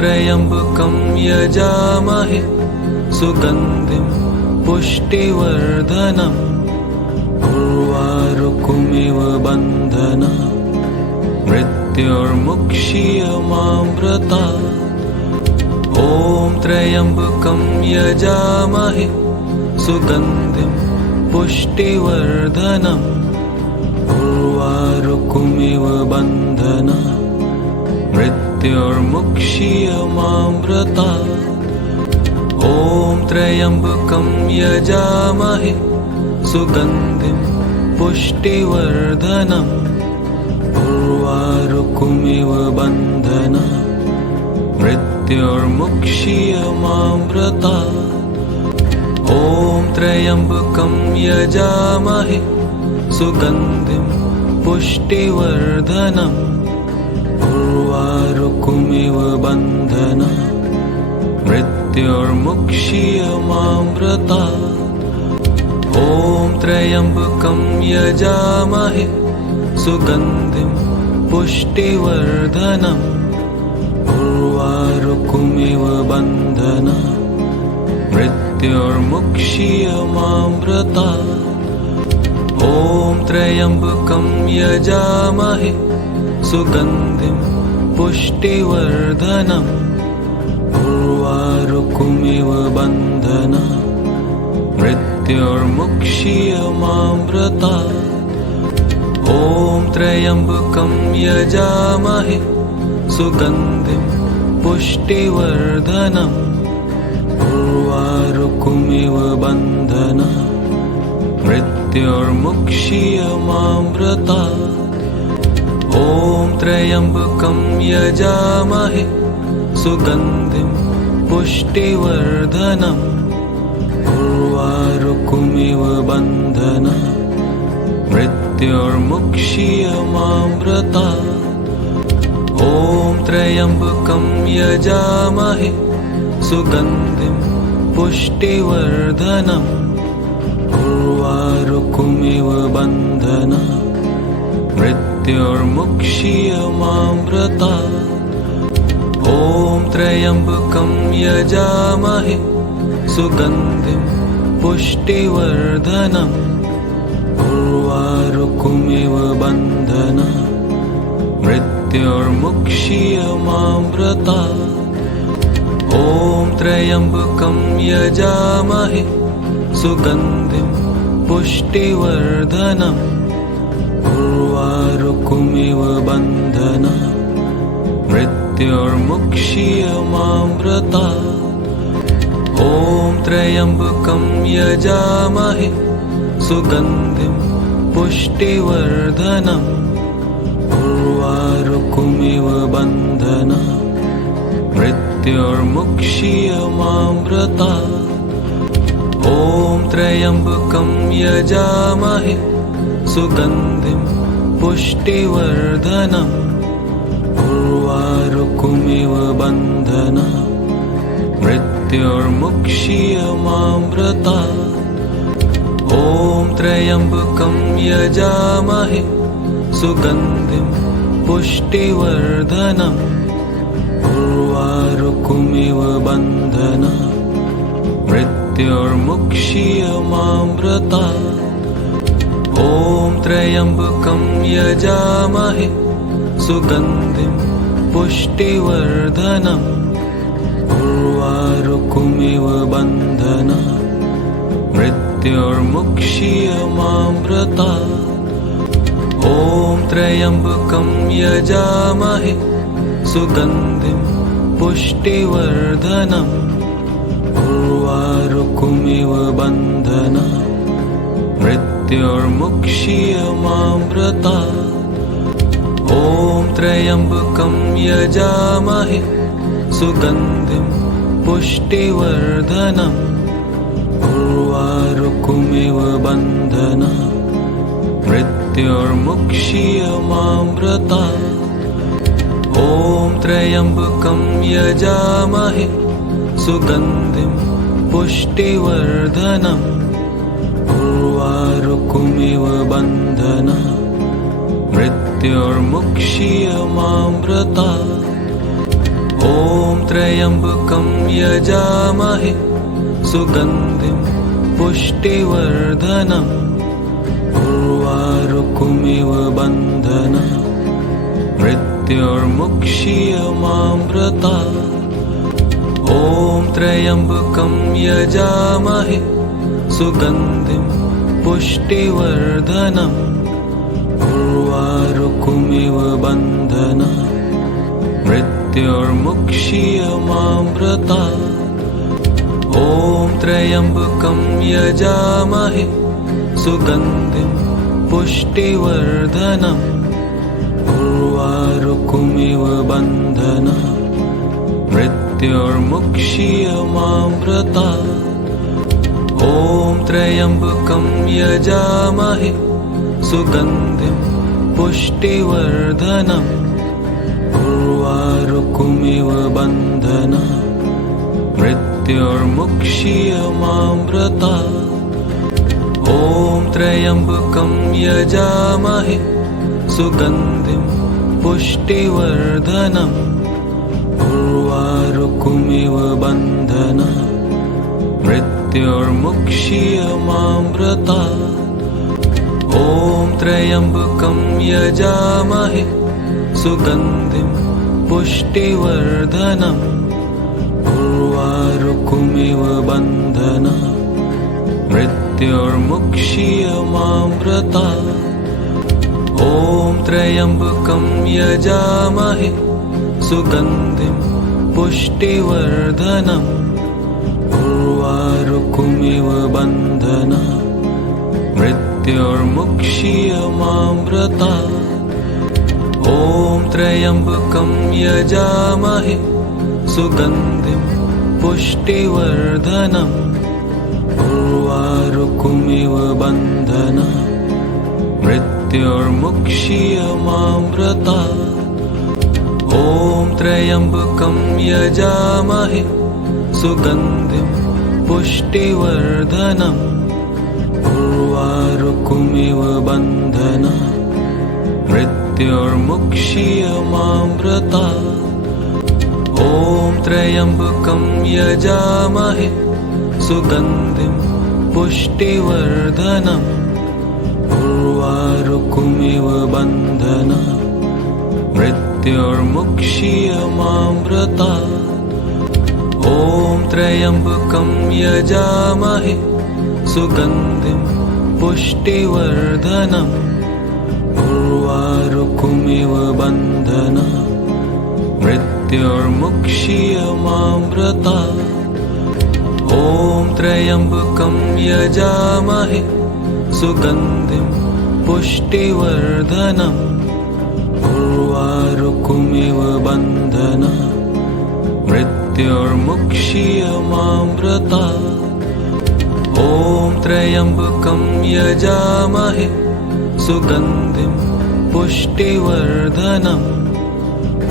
त्र्यम्बकं यजामहे सुगन्धिं पुष्टिवर्धनम् उर्वारुकमिव बन्धनात् मृत्योर्मुक्षीयमामृतात्। ॐ त्र्यम्बकं यजामहे सुगन्धिं पुष्टिवर्धनम् उर्वारुकमिव बन्धनात् मृत्योर्मुक्षीयमामृतात्। ॐ त्र्यम्बकं यजामहे सुगन्धिं पुष्टिवर्धनम् उर्वारुकमिव बन्धनात् मृत्योर्मुक्षीयमामृतात्। ॐ त्र्यम्बकं यजामहे सुगन्धिं पुष्टिवर्धनम् उर्वारुकमिव बन्धनात् मृत्योर्मुक्षीयमामृतात्। ॐ त्र्यम्बकं यजामहे सुगन्धिं पुष्टिवर्धनम् उर्वारुकमिव बन्धनात् मृत्योर्मुक्षीयमामृतात्। ॐ त्र्यम्बकं यजामहे सुगन्धिं पुष्टिवर्धनम् उर्वारुकमिव बन्धनात् मृत्योर्मुक्षीयमामृतात्। ॐ त्र्यम्बकं यजामहे सुगन्धिं पुष्टिवर्धनम् उर्वारुकमिव बन्धनात् मृत्योर्मुक्षीयमामृतात्। ॐ त्र्यम्बकं यजामहे सुगन्धिं पुष्टिवर्धनम् उर्वारुकमिव बन्धनात् मृत्योर्मुक्षीयमामृतात्। ॐ त्र्यम्बकं यजामहे सुगन्धिं पुष्टिवर्धनम् उर्वारुकमिव बन्धनात् मृत्योर्मुक्षीयमामृतात्। ॐ त्र्यम्बकं यजामहे सुगन्धिं पुष्टिवर्धनम् उर्वारुकमिव बन्धनात् मृत्योर्मुक्षीयमामृतात्। ॐ त्र्यम्बकं यजामहे सुगन्धिं पुष्टिवर्धनम् उर्वारुकमिव बन्धनात् मृत्योर्मुक्षीयमामृतात्। ॐ त्र्यम्बकं यजामहे सुगन्धिं पुष्टिवर्धनम् उर्वारुकमिव बन्धनात् मृत्योर्मुक्षीयमामृतात्। ॐ त्र्यम्बकं यजामहे सुगन्धिं पुष्टिवर्धनम् उर्वारुकमिव बन्धनात् मृत्योर्मुक्षीयमामृतात्। ॐ त्र्यम्बकं यजामहे सुगन्धिं पुष्टिवर्धनम् उर्वारुकमिव बन्धनात् मृत्योर्मुक्षीयमामृतात्। ॐ त्र्यम्बकं यजामहे सुगन्धिं पुष्टिवर्धनम् उर्वारुकमिव बन्धनात् मृत्योर्मुक्षीयमामृतात्। ॐ त्र्यम्बकं यजामहे सुगन्धिं पुष्टिवर्धनम् उर्वारुकमिव बन्धनात् मृत्योर्मुक्षीयमामृतात्। ॐ त्र्यम्बकं यजामहे सुगन्धिं पुष्टिवर्धनम् उर्वारुकमिव बन्धनात् मृत्योर्मुक्षीयमामृतात्। ॐ त्र्यम्बकं यजामहे सुगन्धिं पुष्टिवर्धनम् उर्वारुकमिव बन्धनात् मृत्योर्मुक्षीयमामृतात्। ॐ त्र्यम्बकं यजामहे सुगन्धिं पुष्टिवर्धनम् उर्वारुकमिव बन्धनात् मृत्योर्मुक्षीयमामृतात् ॐ त्र्यम्बकं यजामहे सुगन्धिं पुष्टिवर्धनम् उर्वारुकमिव बन्धनात् मृत्योर्मुक्षीयमामृतात् ॐ त्र्यम्बकं यजामहे सुगन्धिं पुष्टिवर्धनम् उर्वारुकमिव बन्धनात् मृत्योर्मुक्षीयमामृतात् ॐ त्र्यम्बकं यजामहे सुगन्धिं पुष्टिवर्धनम् उर्वारुकमिव बन्धनात् मृत्योर्मुक्षीयमामृतात् ॐ त्र्यम्बकं यजामहे सुगन्धिं पुष्टिवर्धनम् उर्वारुकमिव बन्धनात् मृत्योर्मुक्षीयमामृतात् ॐ त्र्यम्बकं यजामहे सुगन्धिं पुष्टिवर्धनम् उर्वारुकमिव बन्धनात् मृत्योर्मुक्षीयमामृतात् ॐ त्र्यम्बकं यजामहे सुगन्धिं पुष्टिवर्धनम् उर्वारुकमिव बन्धनात् मृत्योर्मुक्षीयमामृतात् ॐ त्र्यम्बकं यजामहे सुगन्धिं पुष्टिवर्धनम् उर्वारुकमिव बन्धनात् मृत्योर्मुक्षीयमामृतात् ॐ त्र्यम्बकं यजामहे सुगन्धिं पुष्टिवर्धनम् उर्वारुकमिव बन्धनात् मृत्योर्मुक्षीयमामृतात् ॐ त्र्यम्बकं यजामहे सुगन्धिं पुष्टिवर्धनम् उर्वारुकमिव बन्धनात् मृत्योर्मुक्षीयमामृतात् ॐ त्र्यम्बकं यजामहे सुगन्धिं पुष्टिवर्धनम् उर्वारुकमिव बन्धनात् मृत्योर्मुक्षीयमामृतात् ॐ त्र्यम्बकं यजामहे सुगन्धिं पुष्टिवर्धनम् उर्वारुकमिव बन्धनात् मृत्योर्मुक्षीयमामृतात् ॐ त्र्यम्बकं यजामहे सुगन्धिं पुष्टिवर्धनम्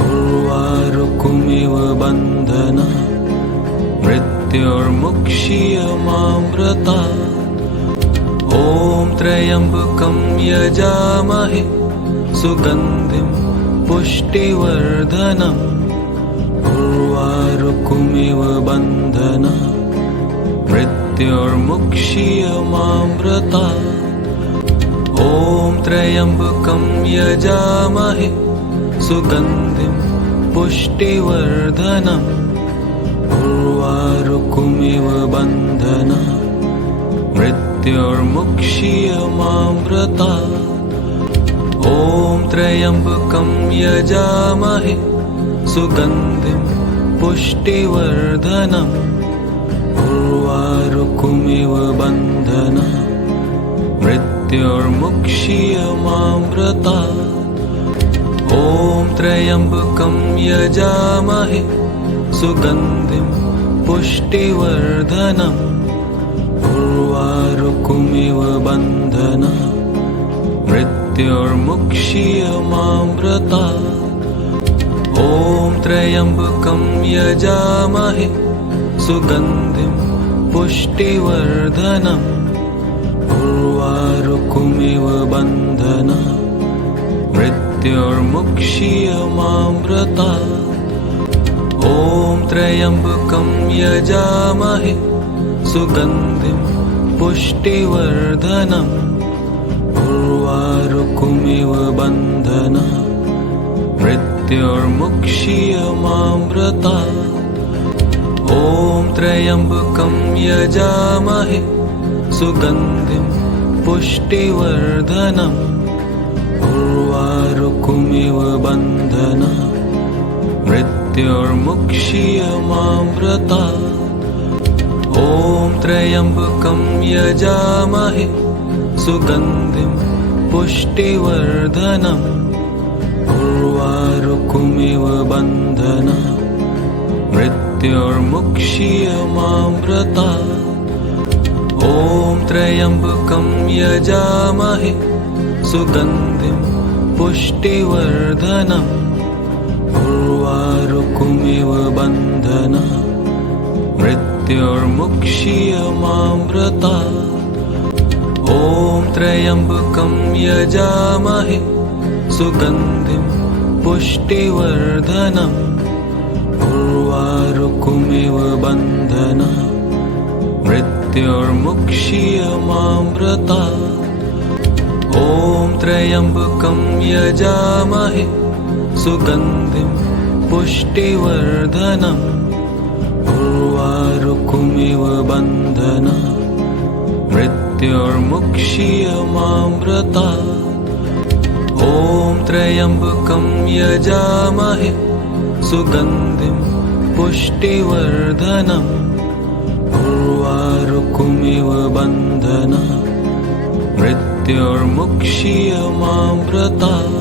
उर्वारुकमिव बन्धनात् मृत्योर्मुक्षीयमामृतात् ॐ त्र्यम्बकं यजामहे सुगन्धिं पुष्टिवर्धनम् उर्वारुकमिव बन्धनात् मृत्योर्मुक्षीयमामृतात् ॐ त्र्यम्बकं यजामहे सुगन्धिं पुष्टिवर्धनम् उर्वारुकमिव बन्धनात् मृत्योर्मुक्षीयमामृतात् ॐ त्र्यम्बकं यजामहे सुगन्धिं पुष्टिवर्धनम् उर्वारुकमिव बन्धनात् मृत्योर्मुक्षीयमामृतात् ॐ त्र्यम्बकं यजामहे सुगन्धिं पुष्टिवर्धनम् उर्वारुकमिव बन्धनात् मृत्योर्मुक्षीयमामृतात् ॐ त्र्यम्बकं यजामहे सुगन्धिं पुष्टिवर्धनम् उर्वारुकमिव बन्धनात् मृत्योर्मुक्षीयमामृतात् ॐ त्र्यम्बकं यजामहे सुगन्धिं पुष्टिवर्धनम् उर्वारुकमिव बन्धनात् मृत्योर्मुक्षीयमामृतात् ॐ त्र्यम्बकं यजामहे सुगन्धिं पुष्टिवर्धनम् उर्वारुकमिव बन्धनात् मृत्योर्मुक्षीयमामृतात् ॐ त्र्यम्बकं यजामहे सुगन्धिं पुष्टिवर्धनम् उर्वारुकमिव बन्धनात् मृत्योर्मुक्षीयमामृतात् ॐ त्र्यम्बकं यजामहे सुगन्धिं पुष्टिवर्धनम् उर्वारुकमिव बन्धनात् मृत्योर्मुक्षीयमामृतात् ॐ त्र्यम्बकं यजामहे सुगन्धिं पुष्टिवर्धनम् उर्वारुकमिव बन्धनात् मृत्योर्मुक्षीयमामृतात् ॐ त्र्यम्बकं यजामहे सुगन्धिं पुष्टिवर्धनम् उर्वारुकमिव बन्धनात् मृत्योर्मुक्षीयमामृतात् ॐ त्र्यम्बकं यजामहे सुगन्धिं पुष्टिवर्धनम् उर्वारुकमिव बन्धनात् मृत्योर्मुक्षीयमामृतात्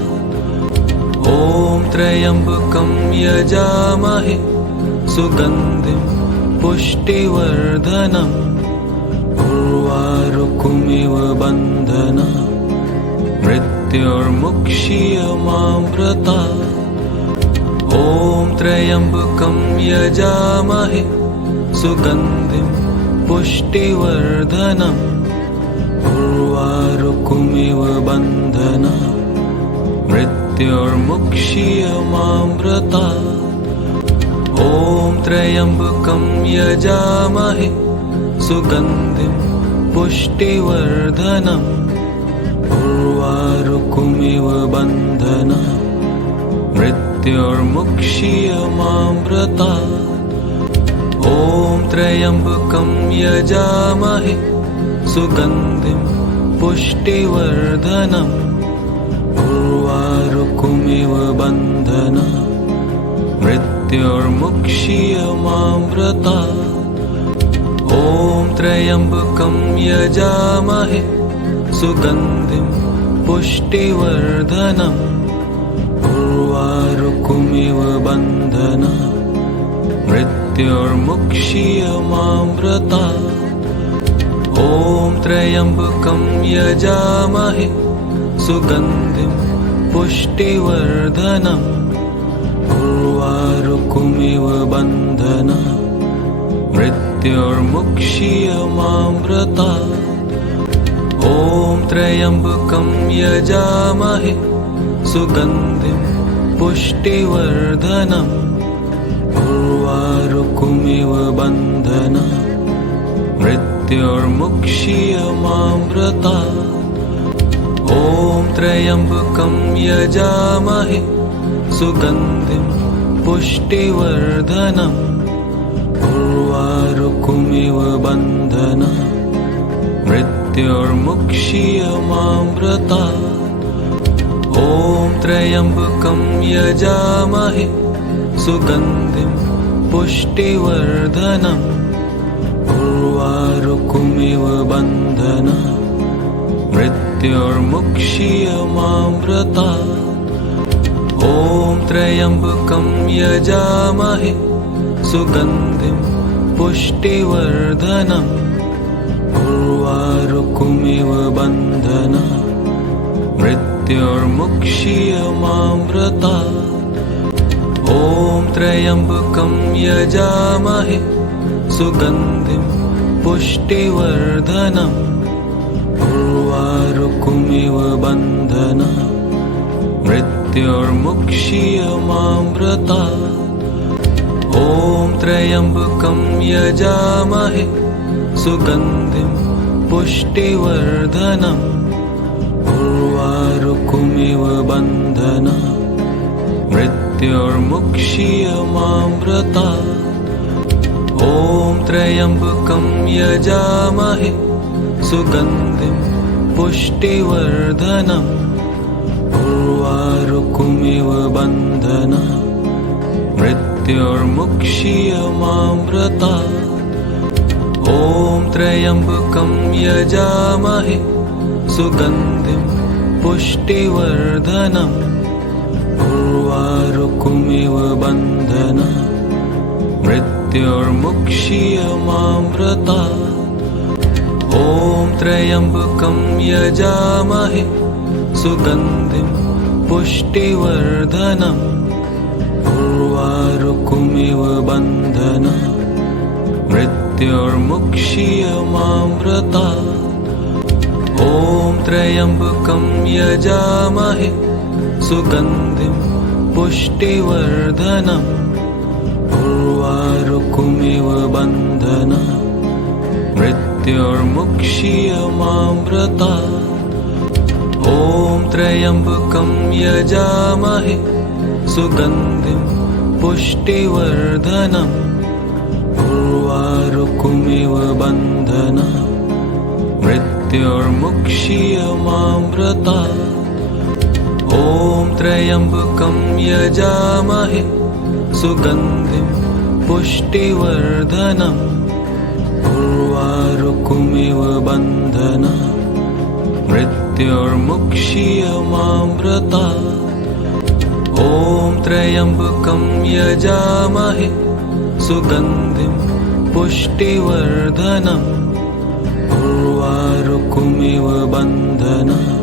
ॐ त्र्यम्बकं यजामहे सुगन्धिं पुष्टिवर्धनम् उर्वारुकमिव बन्धनात् मृत्योर्मुक्षीयमामृतात् ॐ त्र्यम्बकं यजामहे सुगन्धिं पुष्टिवर्धनम् उर्वारुकमिव बन्धनात् मृत्योर्मुक्षीयमामृतात् ॐ त्र्यम्बकं यजामहे सुगन्धिं पुष्टिवर्धनम् उर्वारुकमिव बन्धनात् मृत्योर्मुक्षीयमामृतात् ॐ त्र्यम्बकं यजामहे सुगन्धिं पुष्टिवर्धनम् उर्वारुकमिव बन्धनात् मृत्योर्मुक्षीयमामृतात् ॐ त्र्यम्बकं यजामहे सुगन्धिं पुष्टिवर्धनम् उर्वारुकमिव बन्धनात् मृत्योर्मुक्षीयमामृतात् ॐ त्र्यम्बकं यजामहे सुगन्धिं पुष्टिवर्धनम् उर्वारुकमिव बन्धनात् मृत्योर्मुक्षीयमामृतात् ॐ त्र्यम्बकं यजामहे सुगन्धिं पुष्टिवर्धनम् उर्वारुकमिव बन्धनात् मृत्योर्मुक्षीयमामृतात् ॐ त्र्यम्बकं यजामहे सुगन्धिं पुष्टिवर्धनम् उर्वारुकमिव बन्धनात् मृत्योर्मुक्षीयमामृतात् ॐ त्र्यम्बकं यजामहे सुगन्धिं पुष्टिवर्धनम् उर्वारुकमिव बन्धनात् मृत्योर्मुक्षीयमामृतात् ॐ त्र्यम्बकं यजामहे सुगन्धिं पुष्टिवर्धनम् उर्वारुकमिव बन्धनात् मृत्योर्मुक्षीयमामृतात् ॐ त्र्यम्बकं यजामहे सुगन्धिं पुष्टिवर्धनम् उर्वारुकमिव बन्धनात् मृत्योर्मुक्षीयमामृतात् ॐ ॐ त्र्यम्बकं यजामहे सुगन्धिं पुष्टिवर्धनम् उर्वारुकमिव बन्धनात् मृत्योर्मुक्षीयमामृतात् ॐ त्र्यम्बकं यजामहे सुगन्धिं पुष्टिवर्धनम् उर्वारुकमिव बन्धनात् मृत्योर्मुक्षीयमामृतात् ॐ त्र्यम्बकं यजामहे सुगन्धिं पुष्टिवर्धनम् उर्वारुकमिव बन्धनात् मृत्योर्मुक्षीयमामृतात् ॐ त्र्यम्बकं यजामहे सुगन्धिं पुष्टिवर्धनम् उर्वारुकमिव बन्धनात् मृत्योर्मुक्षीयमामृतात् ॐ त्र्यम्बकं यजामहे सुगन्धिं पुष्टिवर्धनम् उर्वारुकमिव बन्धनात् मृत्योर्मुक्षीयमामृतात् ॐ त्र्यम्बकं यजामहे सुगन्धिं पुष्टिवर्धनम् उर्वारुकमिव बन्धनात् मृत्योर्मुक्षीयमामृतात् ॐ त्र्यम्बकं यजामहे सुगन्धिं पुष्टिवर्धनम् उर्वारुकमिव बन्धनात् मृत्योर्मुक्षीयमामृतात् ॐ त्र्यम्बकं यजामहे सुगन्धिं पुष्टिवर्धनम् उर्वारुकमिव बन्धनात्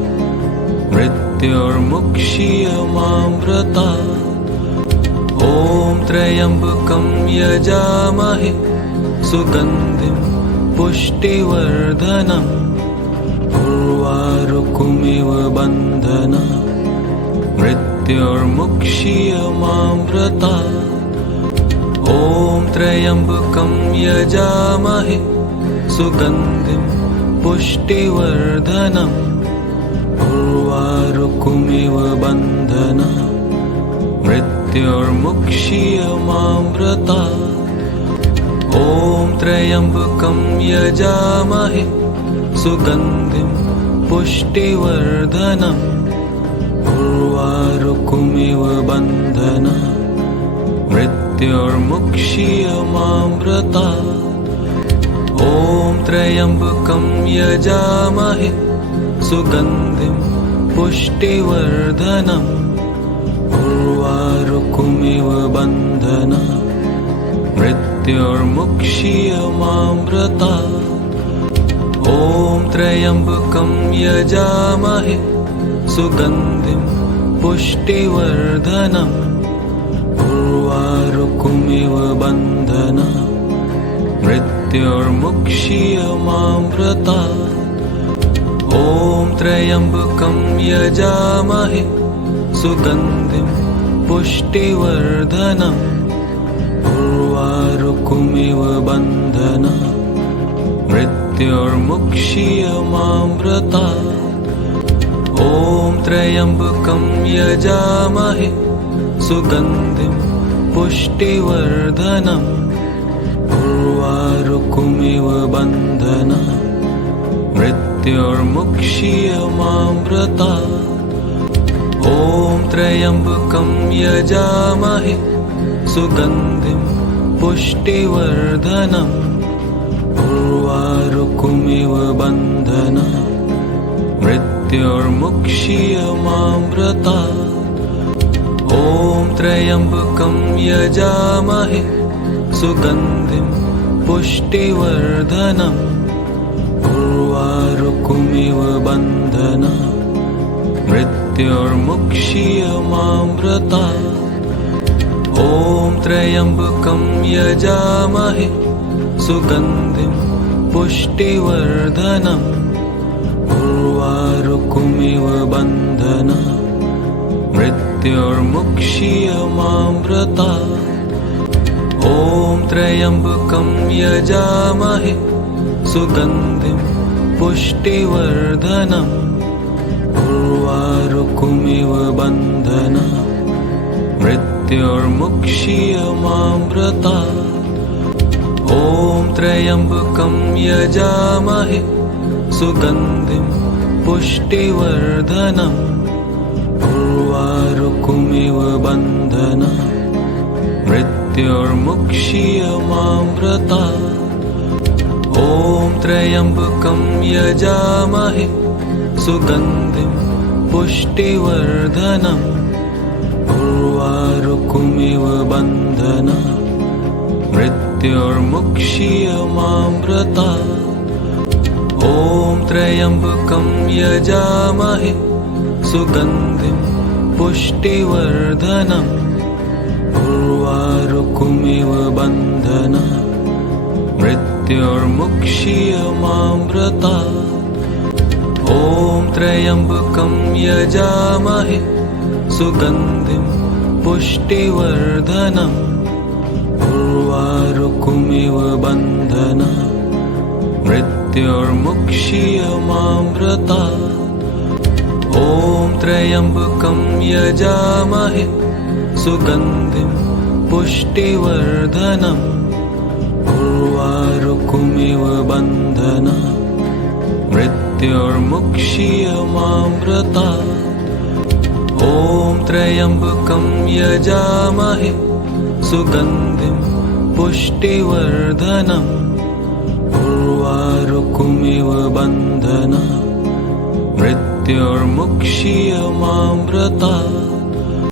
मृत्योर्मुक्षीयमामृतात् ॐ त्र्यम्बकं यजामहे सुगन्धिं पुष्टिवर्धनम् उर्वारुकमिव बन्धनात् मृत्योर्मुक्षीयमामृतात् ॐ त्र्यम्बकं यजामहे सुगन्धिं पुष्टिवर्धनम् उर्वारुकमिव बन्धनात् मृत्योर्मुक्षीयमामृतात् ॐ त्र्यम्बकं यजामहे सुगन्धिं पुष्टिवर्धनम् उर्वारुकमिव बन्धनात् मृत्योर्मुक्षीयमामृतात् ॐ त्र्यम्बकं यजामहे सुगन्धिं पुष्टिवर्धनम् उर्वारुकमिव बन्धनात् मृत्योर्मुक्षीयमामृतात् ॐ त्र्यम्बकं यजामहे सुगन्धिं पुष्टिवर्धनम् उर्वारुकमिव बन्धनात् मृत्योर्मुक्षीयमामृतात् ॐ त्र्यम्बकं यजामहे सुगन्धिं पुष्टिवर्धनम् उर्वारुकमिव बन्धनात् मृत्योर्मुक्षीयमामृतात् ॐ त्र्यम्बकं यजामहे सुगन्धिं पुष्टिवर्धनम् उर्वारुकमिव बन्धनात् मृत्योर्मुक्षीयमामृतात् ॐ त्र्यम्बकं यजामहे सुगन्धिं पुष्टिवर्धनम् उर्वारुकमिव बन्धनात् मृत्योर्मुक्षीयमामृतात् ॐ त्र्यम्बकं यजामहे सुगन्धिं पुष्टिवर्धनम् उर्वारुकमिव बन्धनात् मृत्योर्मुक्षीयमामृतात् ॐ त्र्यम्बकं यजामहे सुगन्धिं पुष्टिवर्धनम् उर्वारुकमिव बन्धनात् मृत्योर्मुक्षीयमामृतात् ॐ ॐ त्र्यम्बकं यजामहे सुगन्धिं पुष्टिवर्धनम् उर्वारुकमिव बन्धनात् मृत्योर्मुक्षीयमामृतात् ॐ त्र्यम्बकं यजामहे सुगन्धिं पुष्टिवर्धनम् उर्वारुकमिव बन्धनात् मृत्योर्मुक्षीयमामृतात् ॐ त्र्यम्बकं यजामहे सुगन्धिं पुष्टिवर्धनम् उर्वारुकमिव बन्धनात् मृत्योर्मुक्षीयमामृतात् ॐ त्र्यम्बकं यजामहे सुगन्धिं पुष्टिवर्धनम् उर्वारुकमिव बन्धनात् मृत्योर्मुक्षीयमामृतात् ॐ त्र्यम्बकं यजामहे सुगन्धिं पुष्टिवर्धनम् उर्वारुकमिव बन्धनात् मृत्योर्मुक्षीयमामृतात् ॐ त्र्यम्बकं यजामहे सुगन्धिं पुष्टिवर्धनम् उर्वारुकमिव बन्धनात् मृत्योर्मुक्षीयमामृतात् ॐ त्र्यम्बकं यजामहे सुगन्धिं पुष्टिवर्धनम् उर्वारुकमिव बन्धनात् मृत्योर्मुक्षीयमामृतात्